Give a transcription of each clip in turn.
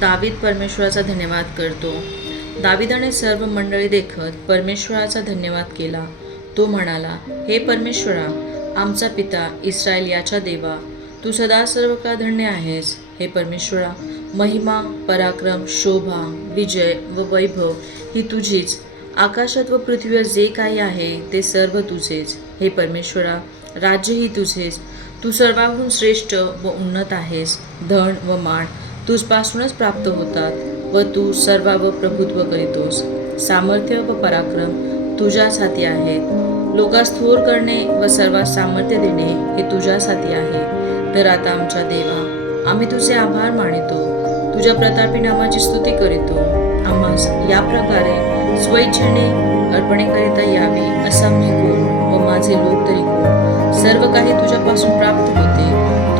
दावीद परमेश्वराचा धन्यवाद करतो. दाविदाने सर्व मंडळी देखत परमेश्वराचा धन्यवाद केला. तो म्हणाला, हे परमेश्वरा, आमचा पिता इस्रायल याच्या देवा, तू सदा सर्व काळ धन्य आहेस. हे परमेश्वरा, महिमा, पराक्रम, शोभा, विजय व वैभव ही तुझीच. आकाशात व पृथ्वीवर जे काही आहे ते सर्व तुझेच. हे परमेश्वरा, राज्य ही तुझेच. तू सर्वांहून श्रेष्ठ व उन्नत आहेस. धन व मान तुझपासूनच प्राप्त होतात व तू सर्वावर प्रभुत्व करीतोस. सामर्थ्य व पराक्रम तुझ्याच हाती आहेत. लोकास थोर करणे व सर्वात सामर्थ्य देणे हे तुझ्याच हाती आहे. तर आता आमच्या देवा, आम्ही तुझे आभार मानितो, तुझ्या प्रतापी नामाची स्तुती करीतो. आम्हास या प्रकारे स्वइच्छेने अर्पणेकरिता यावी असा मी कोण व माझे लोक तरी कोण? सर्व काही तुझ्यापासून प्राप्त होते.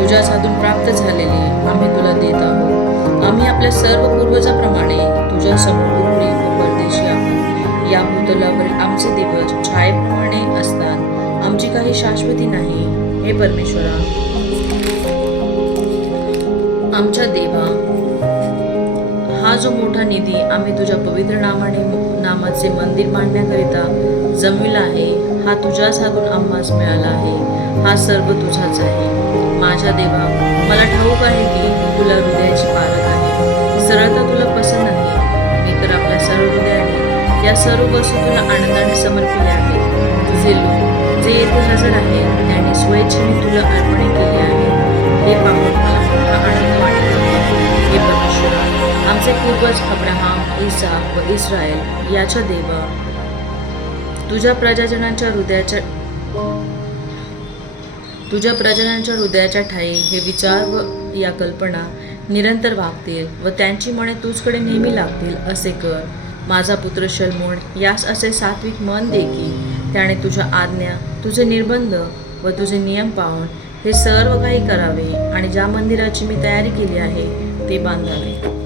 तुझ्याच हातून प्राप्त झालेले आम्ही तुला देत आहोत. आम्ही आपल्या सर्व पूर्वजाप्रमाणे तुझ्या समोर उपरी व परदेशी आहोत. या भूतलावरील आमचे दिवस छायेप्रमाणे असतात. आमची काही शाश्वती नाही. हे परमेश्वरा, आमच्या देवा, हा जो मोठा निधी आम्ही तुझ्या पवित्र नामाचे मंदिर बांधण्याकरिता जमविला आहे, हा तुझ्याच हातून आम्हास मिळाला आहे. हा सर्व तुझाच आहे. माझ्या देवा, मला ठाऊक आहे की तुला हृदयाची पारख आहे. सरळता तुला पसंत आहे. मी तर आपल्या सर्व हृदयाने या सर्व वस्तू तुला आनंदाने समर्पिल्या आहेत. तुझे लोक जे येथे हजर आहेत त्यांनी स्वइच्छेने तुला अर्पणे केली आहे. हे पाहून मला मोठा आनंद वाटत आहे. हे परमेश्वरा, आमचे पूर्वज अब्राहाम, इसाक व इस्रायल याच्या देवा, तुझ्या प्रजाजनांच्या हृदयाच्या ठाई हे विचार व या कल्पना निरंतर वागतील व त्यांची मने तुझकडे नेहमी लागतील असे कर. माझा पुत्र शलोमोन यास असे सात्विक मन दे की त्याने तुझ्या आज्ञा, तुझे निर्बंध व तुझे नियम पाळून हे सर्व काही करावे आणि ज्या मंदिराची मी तयारी केली आहे ते बांधावे.